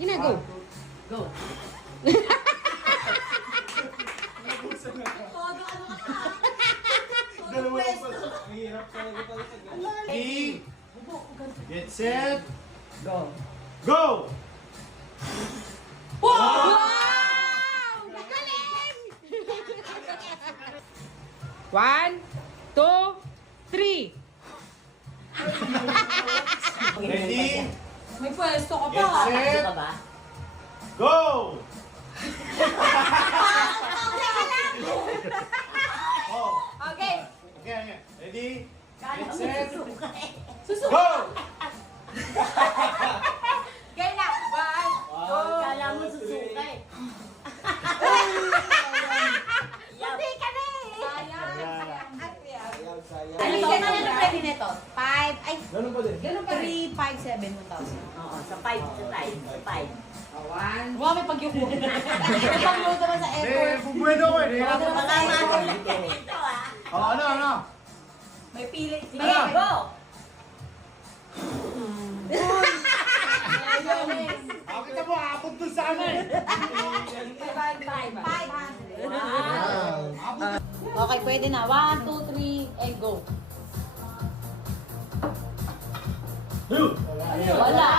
Ina, go. Go. Ready? Get set. Go. Go! Wow! Galing! 1, 2, 3. Ready? May pwesto ka Get pa. set. Ka ba? Go! Oh. Okay. Okay, okay. Ready? Kala Get mo set. Susunod. Go! Okay na. 1, 2. Kala mo susukay. Hindi ka na eh. Sayang. Sayang. Ano ba ang pwede nito? 5, ay, Ganun pa din. ganun pa 3, 5, 7, 1,000. Oo, sa 5 sa tayo. Sa 5. 1. Wow, may pagyuko. May pag-load naman sa Eh, airport. pupwedo ko eh. Pwede naman sa airport. Ito ah. Oh, ano? May pili. Sige, Ano? go! Ako kita mo, abot doon sa amin. 500. Wow. Okay, pwede na. 1, 2, 3, and go. Wala.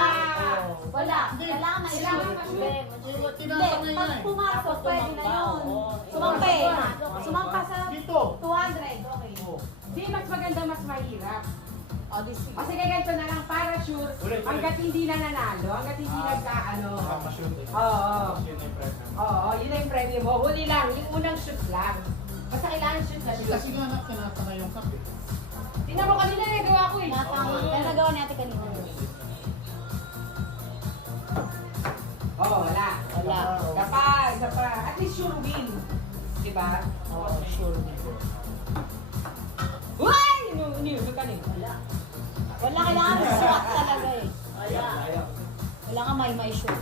Wala. Kailangan na ilang. Hindi, pag pumasok, pwede na yun. Sumampa eh. Sumampa sa Dito. 200. Okay. Di, mas maganda, mas mahirap. O, this is. Kasi ganito na lang, para sure, Ulit. hanggat hindi na nanalo, hanggat hindi nagkaano. Makakashoot eh. Oo. Yun yung preference. Oo, yun na yung premyo mo. Huli lang, yung unang shoot lang. Basta kailangan shoot na shoot. Kasi nga anak, tinatanga yung kape. Tingnan mo kanina, nagawa ko eh. Kaya nagawa natin kanina. Oo, wala. Wala. Isa pa. At least sure win. Diba? Oo, sure. Uy! Ano ka nito? Wala. Wala, kailangan swak talaga eh. Wala. Wala nga may sure.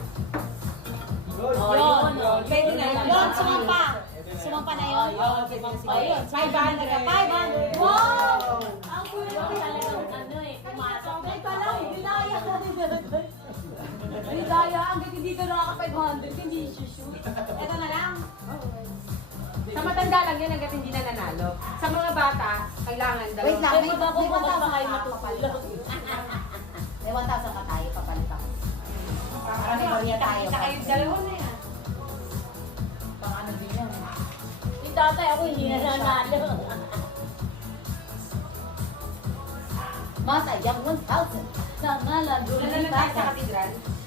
Oh, Yun. yun. Pwede na yun. Yun, sumampa. Sumampa na yun. Oo, pwede na sila. Ayun, 500. 500. Wow! Ang kulo Yung talaga. talagang ano eh, pumasok. Teka lang, Hidaya. Hidaya, hanggang hindi ka nakaka-500, hindi shoot. Ito na lang. Sa matanda lang yan hanggat hindi na nanalo. Sa mga bata, kailangan daw. Wait lang, May bago may pa 1,000 kayo pa matutulog. May 1,000 pa tayo, papalitan. Para may bawya tayo. Kita kayo dalawa na yan. Pang ano din yan. Yung tatay ako hindi na nanalo. Masayang 1,000. Nangalan, Nanalo tayo sa katedral.